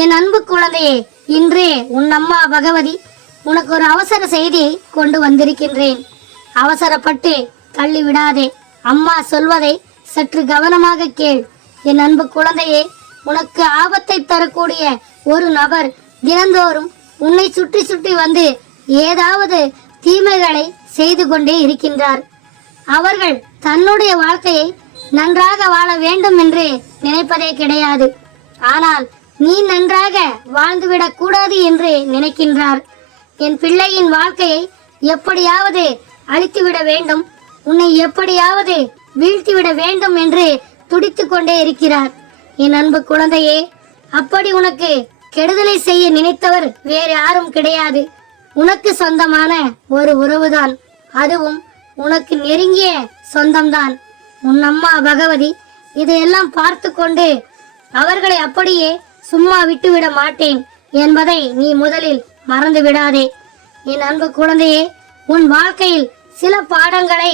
என் அன்பு குழந்தையே இன்றே உன் அம்மா பகவதி உனக்கு ஒரு அவசர செய்தியை கொண்டு வந்திருக்கின்றேன். அவசரப்பட்டு தள்ளி விடாதே அம்மா சொல்வதை சற்று கவனமாக கேள். என் அன்பு குழந்தையே உனக்கு ஆபத்தை தரக்கூடிய ஒரு நபர் தினந்தோறும் உன்னை சுற்றி சுற்றி வந்து ஏதாவது தீமைகளை செய்து கொண்டே இருக்கின்றார். அவர்கள் தன்னுடைய வாழ்க்கையை நன்றாக வாழ வேண்டும் என்று நினைப்பதே கிடையாது. ஆனால் நீ நன்றாக வாழ்ந்துவிடக் கூடாது என்று நினைக்கின்றார். என் பிள்ளையின் வாழ்க்கையை எப்படியாவது அழித்துவிட வேண்டும். உன்னை எப்படியாவது வீழ்த்திவிட வேண்டும் என்று துடித்து கொண்டே இருக்கிறார். என் அன்பு குழந்தையே அப்படி உனக்கு கெடுதலை செய்ய நினைத்தவர் வேறு யாரும் கிடையாது. உனக்கு சொந்தமான ஒரு உறவுதான். அதுவும் உனக்கு நெருங்கிய சொந்தம்தான். உன் அம்மா பகவதி இதையெல்லாம் பார்த்து கொண்டு அவர்களை அப்படியே சும்மா விட்டுவிட மாட்டேன் என்பதை நீ முதலில் மறந்து விடாதே. என் அன்பு குழந்தையே உன் வாழ்க்கையில் சில பாடங்களை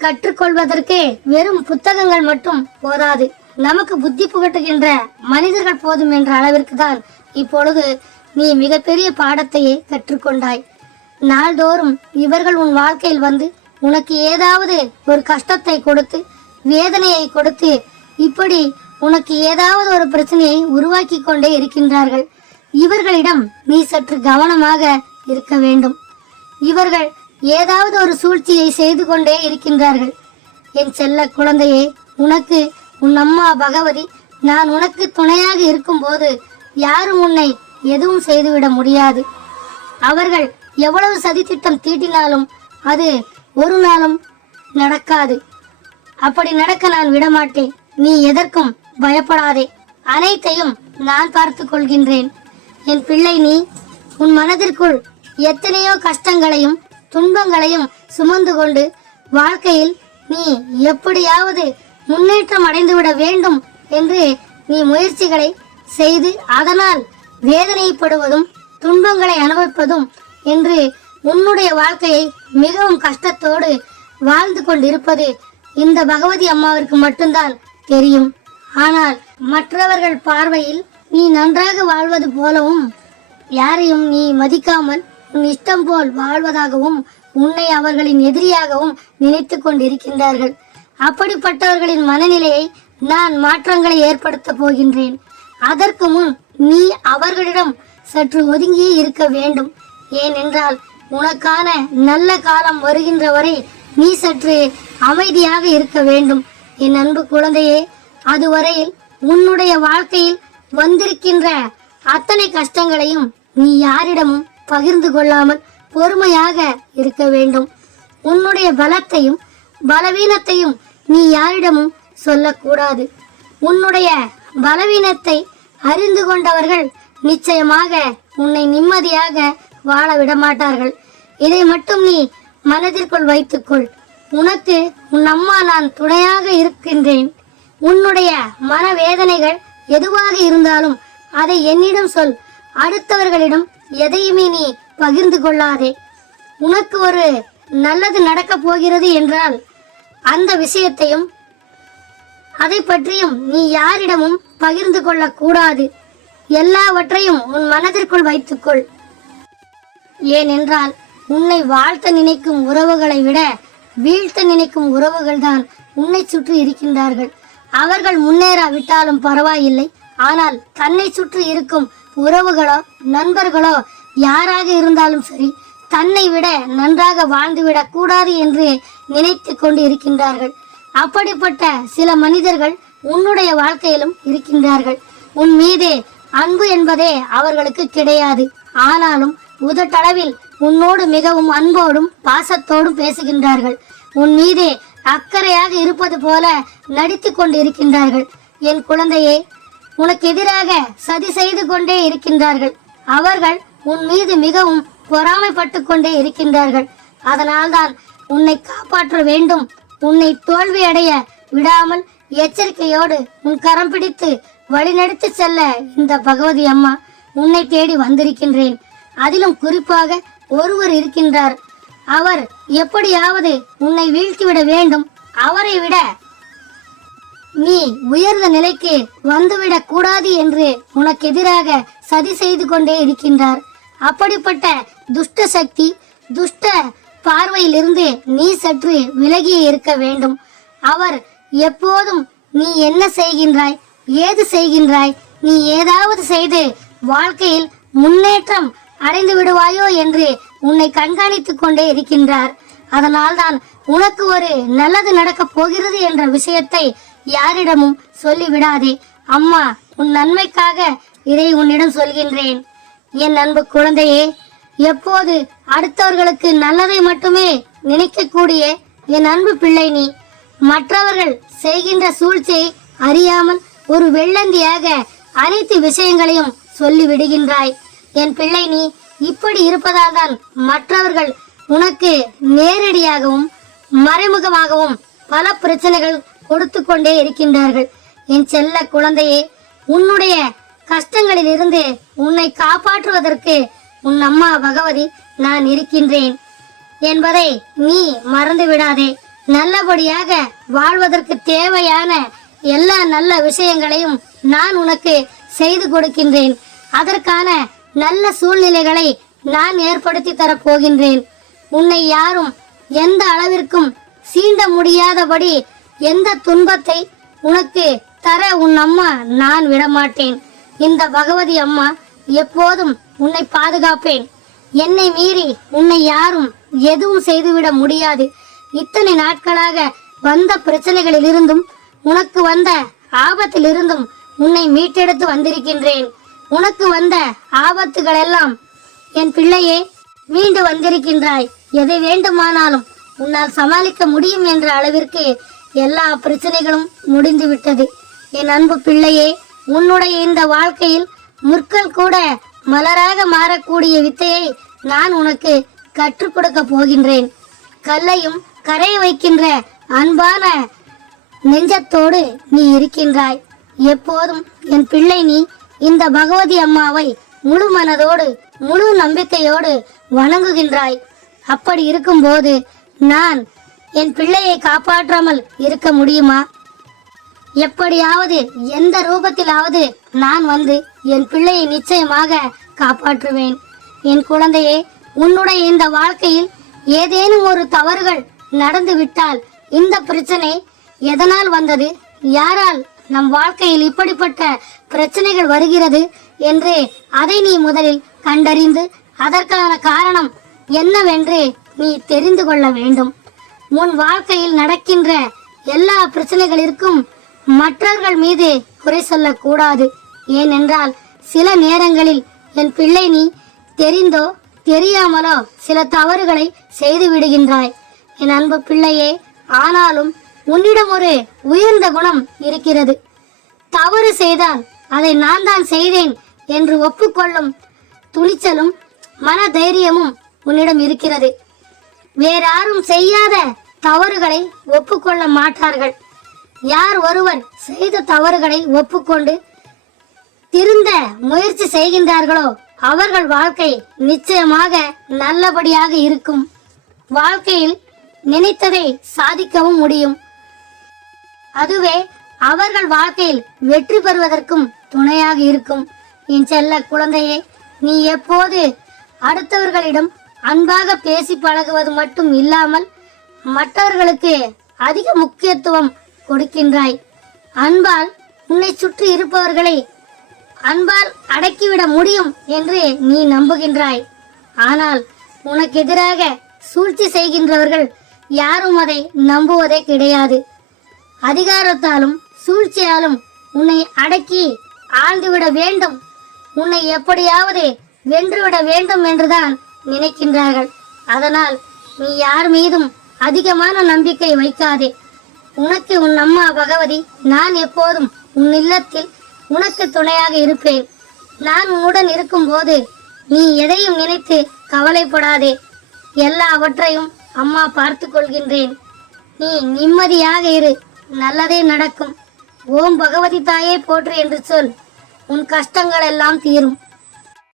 கற்றுக்கொள்வதற்கு வெறும் புத்தகங்கள் மட்டும் போதாது. நமக்கு புத்தி புகட்டுகின்ற மனிதர்கள் போதும் என்ற அளவிற்கு தான் இப்பொழுது நீ மிகப்பெரிய பாடத்தையே கற்றுக்கொண்டாய். நாள்தோறும் இவர்கள் உன் வாழ்க்கையில் வந்து உனக்கு ஏதாவது ஒரு கஷ்டத்தை கொடுத்து வேதனையை கொடுத்து இப்படி உனக்கு ஏதாவது ஒரு பிரச்சனையை உருவாக்கி கொண்டே இருக்கின்றார்கள். இவர்களிடம் நீ சற்று கவனமாக இருக்க வேண்டும். இவர்கள் ஏதாவது ஒரு சூழ்ச்சியை செய்து கொண்டே இருக்கின்றார்கள். என் செல்ல குழந்தையே உனக்கு உன் அம்மா பகவதி நான் உனக்கு துணையாக இருக்கும்போது யாரும் உன்னை எதுவும் செய்துவிட முடியாது. அவர்கள் எவ்வளவு சதித்திட்டம் தீட்டினாலும் அது ஒரு நாளும் நடக்காது. அப்படி நடக்க நான் விடமாட்டேன். நீ எதற்கும் பயப்படாதே. அனைத்தையும் நான் பார்த்து கொள்கின்றேன். என் பிள்ளை நீ உன் மனதிற்குள் எத்தனையோ கஷ்டங்களையும் துன்பங்களையும் சுமந்து கொண்டு வாழ்க்கையில் நீ எப்படியாவது முன்னேற்றம் அடைந்துவிட வேண்டும் என்று நீ முயற்சிகளை செய்து அதனால் வேதனைப்படுவதும் துன்பங்களை அனுபவிப்பதும் என்று உன்னுடைய வாழ்க்கையை மிகவும் கஷ்டத்தோடு வாழ்ந்து கொண்டிருப்பது இந்த பகவதி அம்மாவிற்கு மட்டும்தான் தெரியும். ஆனால் மற்றவர்கள் பார்வையில் நீ நன்றாக வாழ்வது போலவும் யாரையும் நீ மதிக்காமல் உன் இஷ்டம் போல் வாழ்வதாகவும் உன்னை அவர்களின் எதிரியாகவும் நினைத்து கொண்டிருக்கின்றார்கள். அப்படிப்பட்டவர்களின் மனநிலையை நான் மாற்றங்களை ஏற்படுத்த போகின்றேன். அதற்கு முன் நீ அவர்களிடம் சற்று ஒதுங்கியே இருக்க வேண்டும். ஏனென்றால் உனக்கான நல்ல காலம் வருகின்ற வரை நீ சற்று அமைதியாக இருக்க வேண்டும். என் அன்பு குழந்தையே அதுவரையில் உன்னுடைய வாழ்க்கையில் வந்திருக்கின்ற அத்தனை கஷ்டங்களையும் நீ யாரிடமும் பகிர்ந்து கொள்ளாமல் பொறுமையாக இருக்க வேண்டும். உன்னுடைய பலத்தையும் பலவீனத்தையும் நீ யாரிடமும் சொல்லக்கூடாது. உன்னுடைய பலவீனத்தை அறிந்து கொண்டவர்கள் நிச்சயமாக உன்னை நிம்மதியாக வாழ விடமாட்டார்கள். இதை மட்டும் நீ மனதிற்குள் வைத்துக்கொள். உனக்கு உன் அம்மா நான் துணையாக இருக்கின்றேன். உன்னுடைய மனவேதனைகள் எதுவாக இருந்தாலும் அதை என்னிடம் சொல். அடுத்தவர்களிடம் எதையுமே நீ பகிர்ந்து கொள்ளாதே. உனக்கு ஒரு நல்லது நடக்கப் போகிறது என்றால் அந்த விஷயத்தையும் அதை பற்றியும் நீ யாரிடமும் பகிர்ந்து கொள்ளக் கூடாது எல்லாவற்றையும் உன் மனதிற்குள் வைத்துக்கொள். ஏனென்றால் உன்னை வாழ்த்த நினைக்கும் உறவுகளை விட வீழ்த்த நினைக்கும் உறவுகள்தான் உன்னை சுற்றி இருக்கின்றார்கள். அவர்கள் முன்னேறாவிட்டாலும் பரவாயில்லை. ஆனால் தன்னை சுற்றி இருக்கும் உறவுகளோ நண்பர்களோ யாராக இருந்தாலும் சரி தன்னை விட நன்றாக வாழ்ந்துவிடக் கூடாது என்று நினைத்து கொண்டு இருக்கின்றார்கள் அப்படிப்பட்ட சில மனிதர்கள் உன்னுடைய வாழ்க்கையிலும் இருக்கின்றார்கள். உன் மீதே அன்பு என்பதே அவர்களுக்கு கிடையாது. ஆனாலும் உதட்டளவில் உன்னோடு மிகவும் அன்போடும் பாசத்தோடும் பேசுகின்றார்கள். உன் மீதே அக்கறையாக இருப்பது போல நடித்து கொண்டு இருக்கின்றார்கள் என் குழந்தையே உனக்கு எதிராக சதி செய்து கொண்டே இருக்கின்றார்கள். அவர்கள் உன் மீது மிகவும் பொறாமைப்பட்டு கொண்டே இருக்கின்றார்கள். அதனால்தான் உன்னை காப்பாற்ற வேண்டும். உன்னை தோல்வி அடைய விடாமல் எச்சரிக்கையோடு உன் கரம் பிடித்து வழிநடத்தி செல்ல இந்த பகவதி அம்மா உன்னை தேடி வந்திருக்கின்றேன். அதிலும் குறிப்பாக ஒருவர் இருக்கின்றார். அவர் எப்படியாவது உன்னை வீழ்த்திவிட வேண்டும். அவரை விட நீ உயர்ந்த நிலைக்கு வந்துவிடக் கூடாது என்று உனக்கு எதிராக சதி செய்து கொண்டே இருக்கின்றார். அப்படிப்பட்ட துஷ்ட சக்தி துஷ்ட பார்வையிலிருந்து நீ சற்று விலகி இருக்க வேண்டும். அவர் எப்போதும் நீ என்ன செய்கின்றாய் ஏது செய்கின்றாய் நீ ஏதாவது செய்து வாழ்க்கையில் முன்னேற்றம் அடைந்து விடுவாயோ என்று உன்னை கண்காணித்துக் கொண்டே இருக்கின்றார். அதனால்தான் உனக்கு ஒரு நல்லது நடக்கப் போகிறது என்ற விஷயத்தை யாரிடமும் சொல்லிவிடாதே. அம்மா உன் நன்மைக்காக இதை உன்னிடம் சொல்கின்றேன். என் அன்பு குழந்தையே எப்போது அடுத்தவர்களுக்கு நல்லதை மட்டுமே நினைக்கக்கூடிய என் அன்பு பிள்ளை நீ. மற்றவர்கள் செய்கின்ற சூழ்ச்சியை அறியாமல் ஒரு வெள்ளந்தியாக அனைத்து விஷயங்களையும் சொல்லி விடுகின்றாய் என் பிள்ளை நீ இப்படி இருப்பதால் தான் மற்றவர்கள் உனக்கு நேரடியாகவும் மறைமுகமாகவும் பல பிரச்சனைகள் கொடுத்து கொண்டே இருக்கின்றார்கள். என் செல்ல குழந்தையே உன்னுடைய கஷ்டங்களில் இருந்து உன்னை காப்பாற்றுவதற்கு உன் அம்மா பகவதி நான் இருக்கின்றேன் என்பதை நீ மறந்து விடாதே நல்லபடியாக வாழ்வதற்கு தேவையான எல்லா நல்ல விஷயங்களையும் நான் உனக்கு செய்து கொடுக்கின்றேன். அதற்கான நல்ல சூழ்நிலைகளை நான் ஏற்படுத்தி தரப் போகின்றேன். உன்னை யாரும் எந்த அளவிற்கும் சீண்ட முடியாதபடி எந்த துன்பத்தை உனக்கு தர உன் அம்மா நான் விடமாட்டேன். இந்த பகவதி அம்மா எப்போதும் உன்னை பாதுகாப்பேன். என்னை மீறி உன்னை யாரும் எதுவும் செய்துவிட முடியாது. இத்தனை நாட்களாக வந்த பிரச்சனைகளில் இருந்தும் உனக்கு வந்த ஆபத்திலிருந்தும் உன்னை மீட்டெடுத்து வந்திருக்கின்றேன். உனக்கு வந்த ஆபத்துகள் எல்லாம் என் பிள்ளையே மீண்டு வந்திருக்கின்றாய். எதை வேண்டுமானாலும் உன்னால் சமாளிக்க முடியும் என்ற அளவிற்கு எல்லா பிரச்சனைகளும் முடிந்து விட்டது என் அன்பு பிள்ளையே உன்னுடைய இந்த வாழ்க்கையில் முற்கள் கூட மலராக மாறக்கூடிய வித்தையை நான் உனக்கு கற்றுக் கொடுக்க போகின்றேன். கல்லையும் கரைய வைக்கின்ற அன்பான நெஞ்சத்தோடு நீ இருக்கின்றாய். எப்போதும் என் பிள்ளை நீ இந்த பகவதி அம்மாவை முழு மனதோடு முழு நம்பிக்கையோடு வணங்குகின்றாய். அப்படி இருக்கும்போது நான் என் பிள்ளையை காப்பாற்றாமல் இருக்க முடியுமா? எப்படியாவது எந்த ரூபத்திலாவது நான் வந்து என் பிள்ளையை நிச்சயமாக காப்பாற்றுவேன். என் குழந்தையே உன்னுடைய இந்த வாழ்க்கையில் ஏதேனும் ஒரு தவறுகள் நடந்து விட்டால் இந்த பிரச்சனை எதனால் வந்தது? யாரால் நம் வாழ்க்கையில் இப்படிப்பட்ட பிரச்சனைகள் வருகிறது என்று அதை நீ முதலில் கண்டறிந்து அதற்கான காரணம் என்னவென்று நீ தெரிந்து கொள்ள வேண்டும். உன் வாழ்க்கையில் நடக்கின்ற எல்லா பிரச்சனைகளிற்கும் மற்றவர்கள் மீது குறை சொல்லக்கூடாது. ஏனென்றால் சில நேரங்களில் என் பிள்ளை நீ தெரிந்தோ தெரியாமலோ சில தவறுகளை செய்து விடுகின்றாய். என் அன்பு பிள்ளையே ஆனாலும் உன்னிடம் ஒரு உயர்ந்த குணம் இருக்கிறது. தவறு செய்தால் அதை நான் தான் செய்தேன் என்று ஒப்புக்கொள்ளும் துணிச்சலும் மன தைரியமும் உன்னிடம் இருக்கிறது. வேறாரும் செய்யாத தவறுகளை ஒப்புக்கொள்ள மாட்டார்கள். யார் ஒருவர் செய்த தவறுகளை ஒப்புக்கொண்டு திருந்த முயற்சி செய்கின்றார்களோ அவர்கள் வாழ்க்கை நிச்சயமாக நல்லபடியாக இருக்கும். வாழ்க்கையில் நினைத்ததை சாதிக்கவும் முடியும். அதுவே அவர்கள் வாழ்க்கையில் வெற்றி பெறுவதற்கும் துணையாக இருக்கும். என் செல்ல குழந்தையே நீ எப்போது அடுத்தவர்களிடம் அன்பாக பேசி பழகுவது மட்டும் இல்லாமல் மற்றவர்களுக்கு அதிக முக்கியத்துவம் கொடுக்கின்றாய். அன்பால் உன்னை சுற்றி இருப்பவர்களை அன்பால் அடக்கிவிட முடியும் என்று நீ நம்புகின்றாய். ஆனால் உனக்கு எதிராக சூழ்ச்சி செய்கின்றவர்கள் யாரும் அதை நம்புவதே கிடையாது. அதிகாரத்தாலும் சூழ்ச்சியாலும் உன்னை அடக்கி ஆழ்ந்துவிட வேண்டும். உன்னை எப்படியாவது வென்றுவிட வேண்டும் என்றுதான் நினைக்கின்றார்கள். அதனால் நீ யார் மீதும் அதிகமான நம்பிக்கை வைக்காதே. உனக்கு உன் அம்மா பகவதி நான் எப்போதும் உன் இல்லத்தில் உனக்கு துணையாக இருப்பேன். நான் உன்னுடன் இருக்கும்போது நீ எதையும் நினைத்து கவலைப்படாதே. எல்லாவற்றையும் அம்மா பார்த்து கொள்கின்றேன். நீ நிம்மதியாக இரு. நல்லதே நடக்கும். ஓம் பகவதி தாயே போற்று என்று சொல். உன் கஷ்டங்கள் எல்லாம் தீரும்.